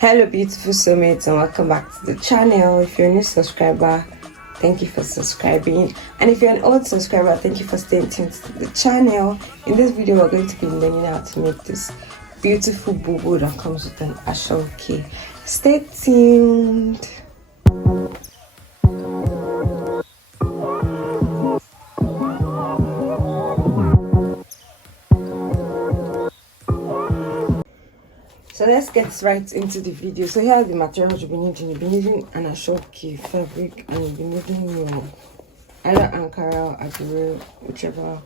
Hello beautiful soulmates and welcome back to the channel. If you're a new subscriber, thank you for subscribing, and if you're an old subscriber, thank you for staying tuned to the channel. In this video we're going to be learning how to make this beautiful bubu that comes with an ashoke. Stay tuned. So let's get right into the video. So here are the materials you'll be needing. You'll be needing an ashoke fabric, and you'll be needing your either Ankara or Adire, whichever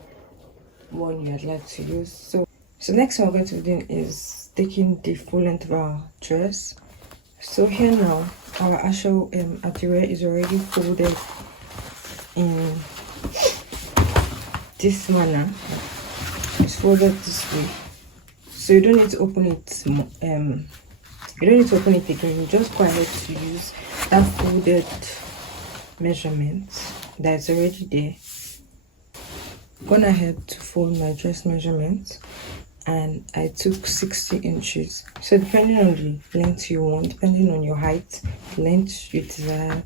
one you'd like to use. So next one we're going to be doing is taking the full length of our dress. So here now, our actual Adire is already folded in this manner. It's folded this way. So you don't need to open it. You don't need to open it again. You just go ahead to use that folded measurement that's already there. I'm gone ahead to fold my dress measurement, and I took 60 inches. So depending on the length you want, depending on your height, length you desire,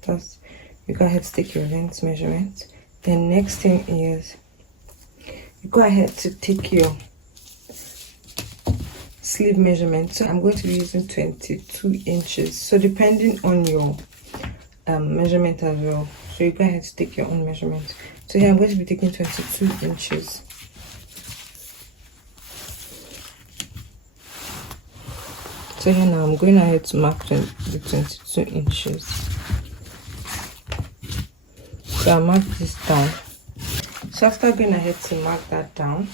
you go ahead to take your length measurement. Then next thing is you go ahead to take your sleeve measurement. So I'm going to be using 22 inches. So depending on your measurement as well, so you go ahead to take your own measurement. So here I'm going to be taking 22 inches. So here now I'm going ahead to mark the 22 inches. So I mark this down. So after going ahead to mark that down,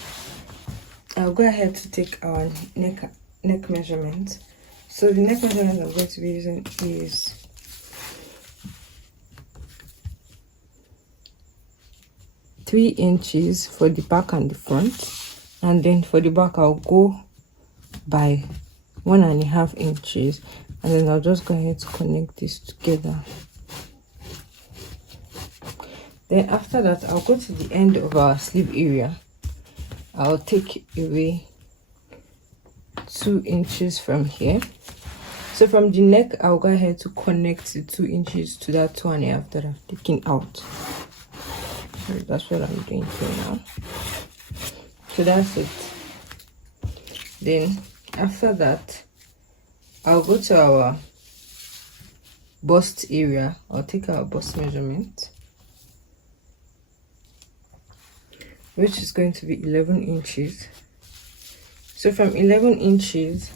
I'll go ahead to take our neck measurement. So the neck measurement I'm going to be using is 3 inches for the back and the front, and then for the back I'll go by 1.5 inches, and then I'll just go ahead to connect this together. Then after that I'll go to the end of our sleeve area. I'll take away 2 inches from here. So from the neck I'll go ahead to connect the 2 inches to that 2.5 that I've taken out. So that's what I'm doing for now. So that's it. Then after that I'll go to our bust area. I'll take our bust measurement, which is going to be 11 inches. So from 11 inches,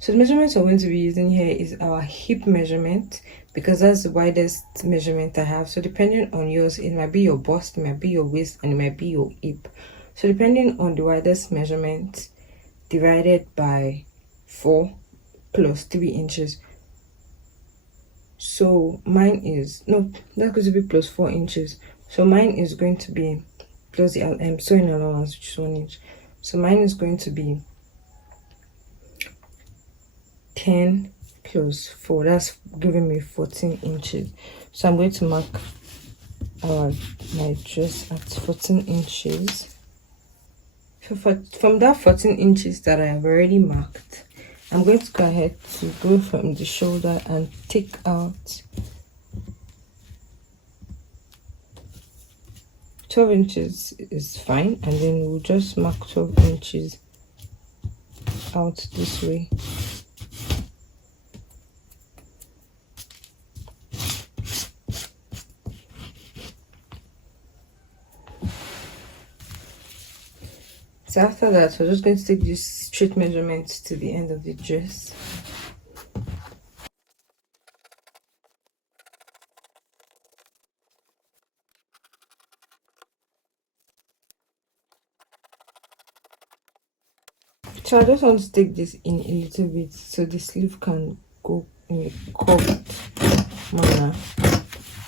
so the measurements I'm going to be using here is our hip measurement, because that's the widest measurement I have. So depending on yours, it might be your bust, it might be your waist, and it might be your hip. So depending on the widest measurement divided by 4 plus 3 inches. So mine is, no, that's going to be plus 4 inches. So mine is going to be plus the sewing allowance, which is 1 inch. So mine is going to be 10 plus 4. That's giving me 14 inches. So I'm going to mark my dress at 14 inches. So from that 14 inches that I have already marked, I'm going to go ahead to go from the shoulder and take out 12 inches is fine, and then we'll just mark 12 inches out this way. So after that we're just going to take this straight measurement to the end of the dress. So I just want to take this in a little bit so the sleeve can go in a curved manner,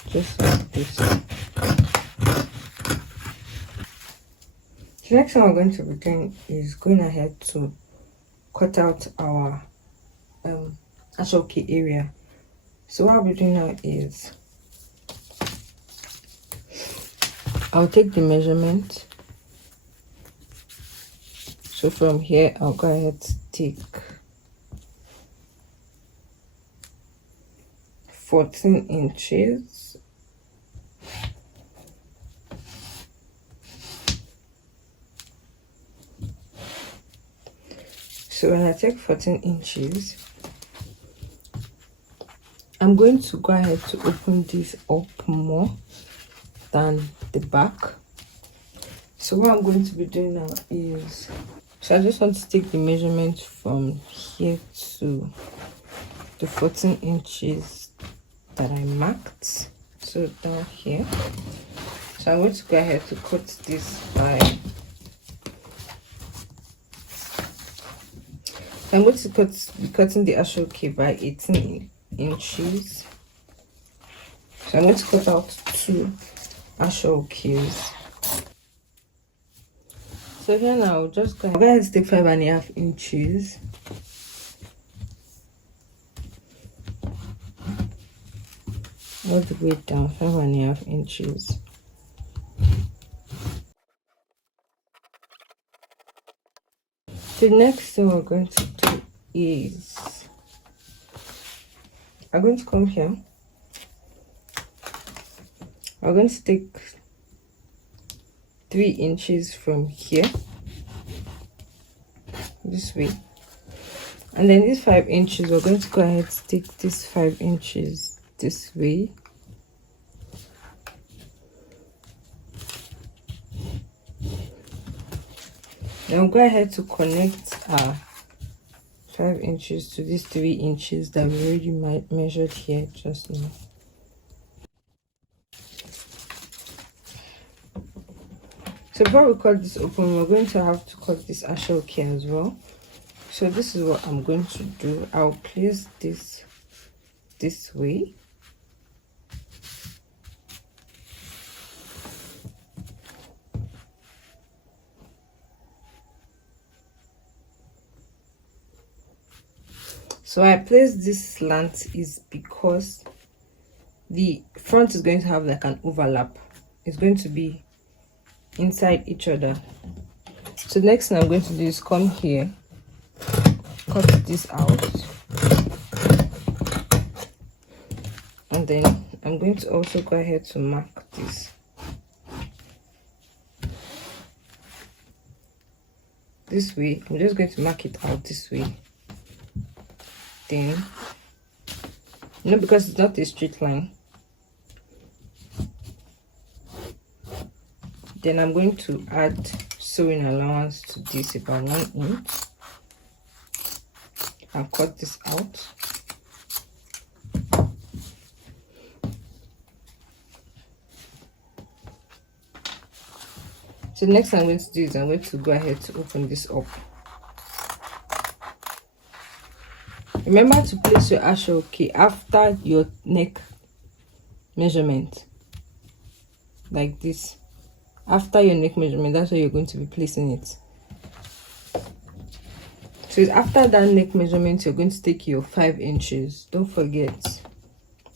just like this. The next thing we're going to be doing is going ahead to cut out our ashoke area. So what I'll be doing now is I'll take the measurement. So from here I'll go ahead to take 14 inches. So when I take 14 inches, I'm going to go ahead to open this up more than the back. So what I'm going to be doing now is, so I just want to take the measurement from here to the 14 inches that I marked. So down here. So I'm going to go ahead to cut this by, I'm going to be cutting the actual key by 18 inches. So I'm going to cut out 2 actual keys. So here now, just go ahead to take 5.5 inches. All the way down, 5.5 inches. The next thing we're going to do is, I'm going to come here. I'm going to take 3 inches from here, this way, and then these 5 inches, we're going to go ahead to take this 5 inches this way. Now go ahead to connect our 5 inches to these 3 inches that we already measured here just now. So before we cut this open, we're going to have to cut this actual key as well. So this is what I'm going to do. I'll place this way. So I placed this slant is because the front is going to have like an overlap. It's going to be inside each other. So next thing I'm going to do is come here, cut this out, and then I'm going to also go ahead to mark this. This way, I'm just going to mark it out this way. Then, because it's not a straight line, then I'm going to add sewing allowance to this about 1 inch. I'll cut this out. So next I'm going to do is I'm going to go ahead to open this up. Remember to place your actual key after your neck measurement, like this. After your neck measurement, that's where you're going to be placing it. So after that neck measurement, you're going to take your 5 inches. Don't forget,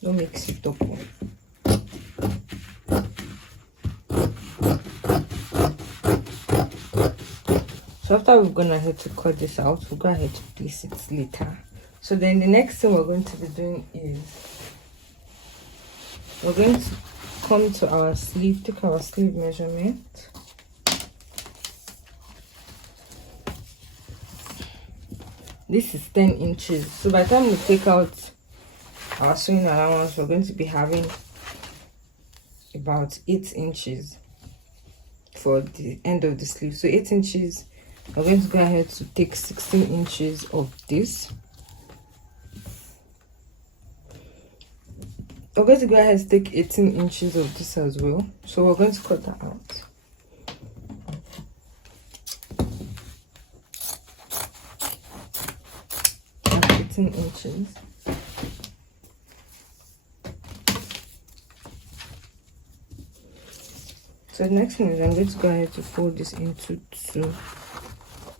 don't mix it up. So after we've gone ahead to cut this out, we'll go ahead to place it later. So then the next thing we're going to be doing is we're going to come to our sleeve, take our sleeve measurement. This is 10 inches. So by the time we take out our sewing allowance, we're going to be having about 8 inches for the end of the sleeve. So 8 inches, we're going to go ahead to take 16 inches of this. We're going to go ahead and take 18 inches of this as well. So we're going to cut that out. That's 18 inches. So the next thing is I'm going to go ahead to fold this into 2.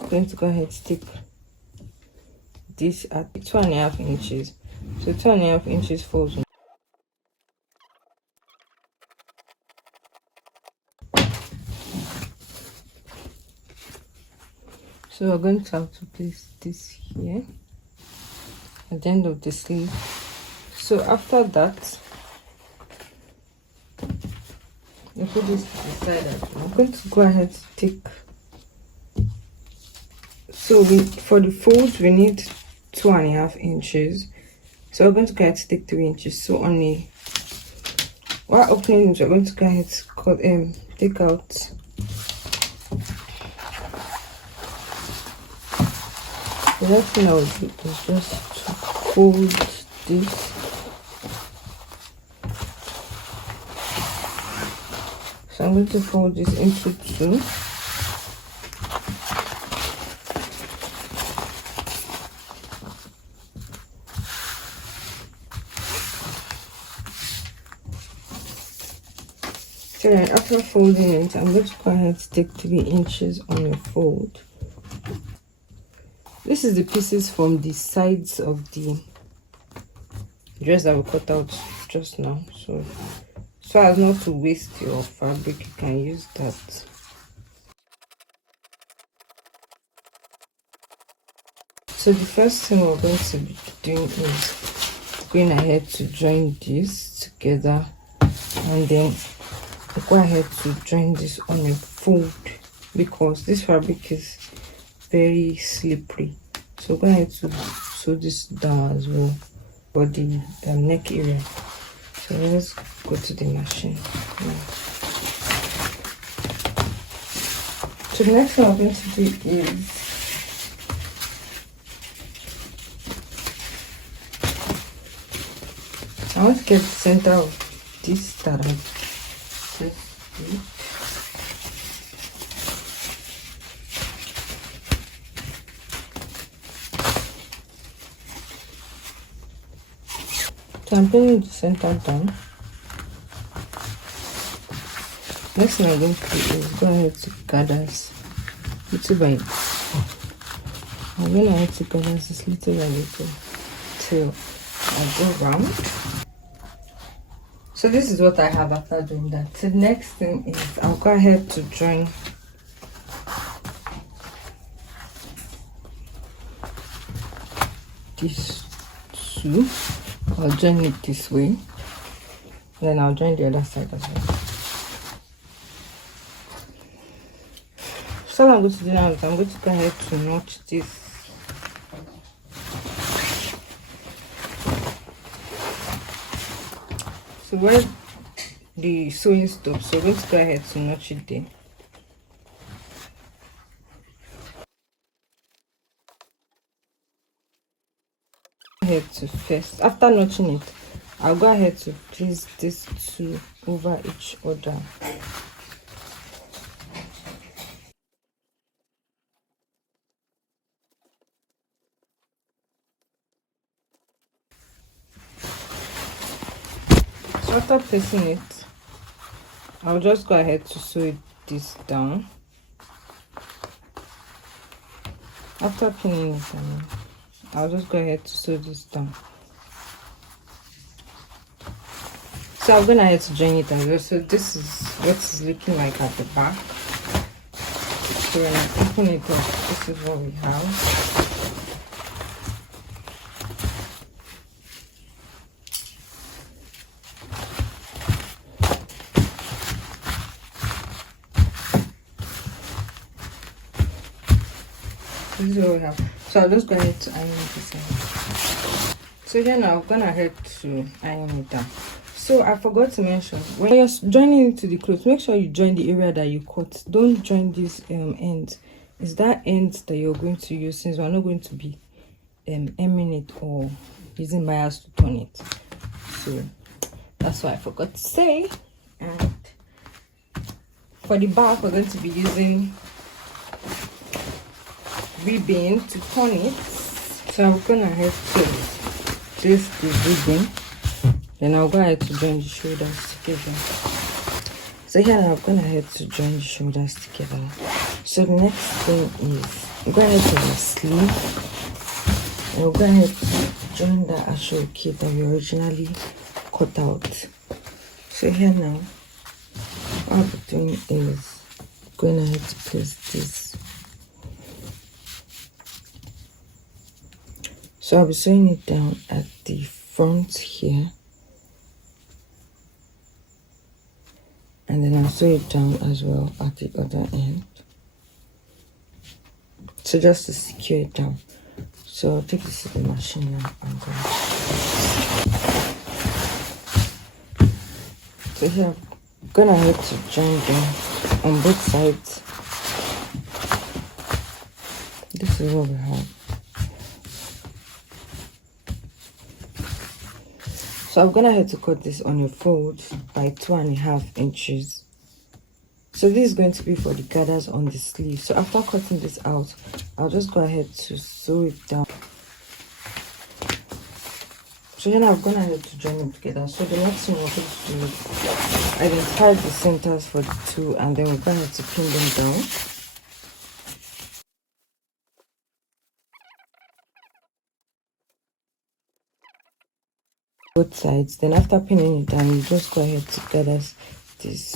I'm going to go ahead to take this at 2.5 inches. So 2.5 inches folds. So we're going to have to place this here at the end of the sleeve. So after that, you put this to the side. I'm going to go ahead to take, so for the folds we need 2.5 inches. So we're going to go ahead to take 3 inches. So on a, while opening it, we're going to go ahead to cut, take out the next thing I will do is just to fold this. So I'm going to fold this into 2. So then after folding it, I'm going to go ahead to take 3 inches on a fold. This is the pieces from the sides of the dress that we cut out just now. So as not to waste your fabric, you can use that. So the first thing we're going to be doing is going ahead to join this together, and then go ahead to join this on a fold because this fabric is very slippery. So go ahead to sew this down as well for the neck area. So let's go to the machine now. So the next thing I'm going to do is I want to get the center of this that I just did. So I'm putting the center down. Next thing I'm going to do is go ahead to gather little by little. I'm going ahead to gather this little by little till I go round. So this is what I have after doing that. So the next thing is I'll go ahead to join these two. I'll join it this way, then I'll join the other side as well. So what I'm going to do now is I'm going to go ahead to notch this. So where the sewing stops, so let's go ahead to notch it there. Ahead to first, after notching it, I'll go ahead to place these two over each other. So after placing it, I'll just go ahead to sew this down. After pinning it, I'll just go ahead to sew this down. So I'm gonna have to join it as well. So this is what it's looking like at the back. So when I open it up, this is what we have. This is what we have. So I'll just go ahead to iron this out. So then I'm gonna head to iron it down. So I forgot to mention, when you're joining into the clothes, make sure you join the area that you cut. Don't join this end. It's that end that you're going to use, since we're not going to be hemming it or using bias to turn it. So that's what I forgot to say. And for the back, we're going to be using ribbon to turn it. So I'm gonna have to place the ribbon, then I'll go ahead to join the shoulders together. So here I'm gonna have to join the shoulders together. So the next thing is I'm going to the sleeve, and we're going to join the actual kit that we originally cut out. So here now, what I'll be doing is going ahead to place this. So I'll be sewing it down at the front here, and then I'll sew it down as well at the other end. So just to secure it down. So I'll take this to the machine now and go. So here I'm gonna have to join them on both sides. This is what we have. So I'm gonna have to cut this on a fold by 2.5 inches. So this is going to be for the gathers on the sleeve. So after cutting this out, I'll just go ahead to sew it down. So then I'm gonna have to join them together. So the next thing we're going to do is identify the centers for the two, and then we're gonna have to pin them down. Both sides. Then after pinning it down, you just go ahead to gather this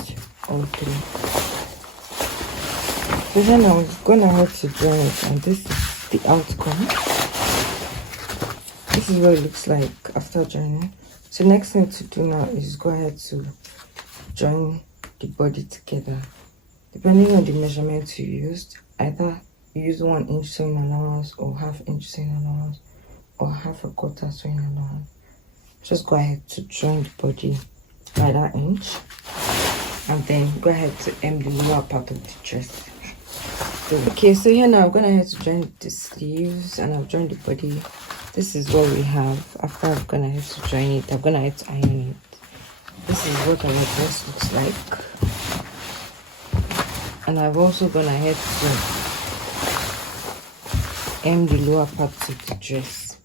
all through. So then I'm gonna have to join it, and this is the outcome. This is what it looks like after joining. So next thing to do now is go ahead to join the body together. Depending on the measurement you used, either you use 1 inch sewing allowance or 1/2 inch sewing allowance or 1/4 sewing allowance. Just go ahead to join the body by that inch, and then go ahead to hem the lower part of the dress. Okay, so here now I'm gonna have to join the sleeves, and I've joined the body. This is what we have. After I'm gonna have to join it, I'm gonna have to iron it. This is what our dress looks like, and I've also gonna have to hem the lower part of the dress.